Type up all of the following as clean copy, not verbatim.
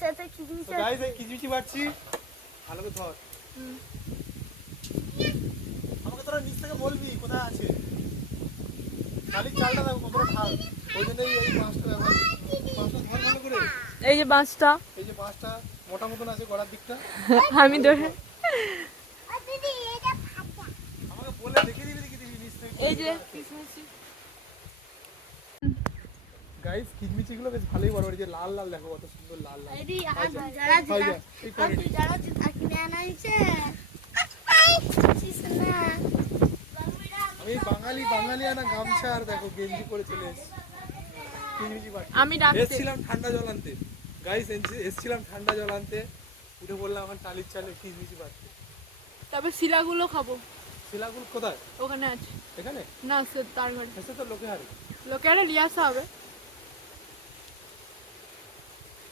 সাথে খিচমিচি গাইস এই খিচমিচি বাড়ছি ভালো করে ধর আমাকে তোরা নিচ থেকে বলবি কোথায় আছে খালি চালটা দেখো কতটা ঢাল ওই জন্যই এই মাছটা ব্যবহার করছি মাছটা ধর ভালো করে এই যে মাছটা এই যে মাছটা মোটা মতন আছে গড়ার দিকটা আমি ধরে দিদি এটা ফাটা আমাকে বলে দেখে দিবি নিচ থেকে এই যে কিশমিশি গাইস খিচমিচি গুলো বেশ ভালোই বড় বড় যে লাল লাল দেখো কত সুন্দর লাল লাল দিদি আর যারা যারা কিনে আনাইছে আমি বাঙালি আনা গামছা আর দেখো গেঞ্জি পরে চলে এসেছি খিচমিচি বাড়ছি আমি ডাকতে এসেছিলাম ঠান্ডা জল আনতে গাইস এসেছিলাম ঠান্ডা জল আনতে উঠে বললাম আমার টালির চালে খিচমিচি বাড়ছে তবে শিলাগুলো খাবো শিলাগুল কোথায় ওখানে আছে এখানে না সে তার ঘরে এসে তো লোকে হারে লোকে আরে নিয়ে আসা হবে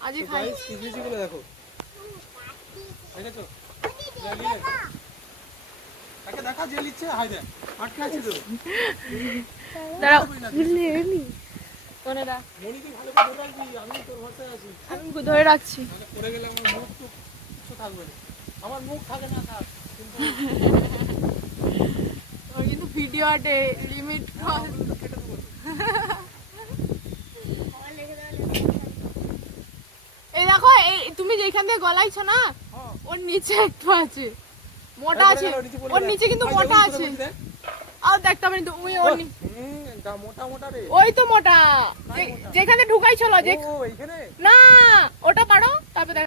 আজই খাই গাইস খিচমিচি গুলো দেখো দেখেছো তাকে দেখা যে লিচ্ছে হাই দেখ আটকে আছে তো দাঁড়াও কোনে রাখ মনি তুই ভালো করে ধরে রাখবি আমি তোর ভরসায় আছি আমি ধরে রাখছি মানে পড়ে গেলে আমার মুখ তো কিছু থাকবে না আমার মুখ থাকে না থাক কিন্তু ওর কিন্তু ভিডিও আটে লিমিট কেটে দেবো তো। এই দেখো এই তুমি যেখান থেকে গলাইছো না হ্যাঁ ওর নিচে একটু আছে মোটা আছে ওর নিচে কিন্তু মোটা আছে আর দেখতে পারি তুমি ওর মোটা মোটা রে ওই তো মোটা যেখানে ঢুকাইছিল যে ও এইখানে না ওটা পারো তারপরে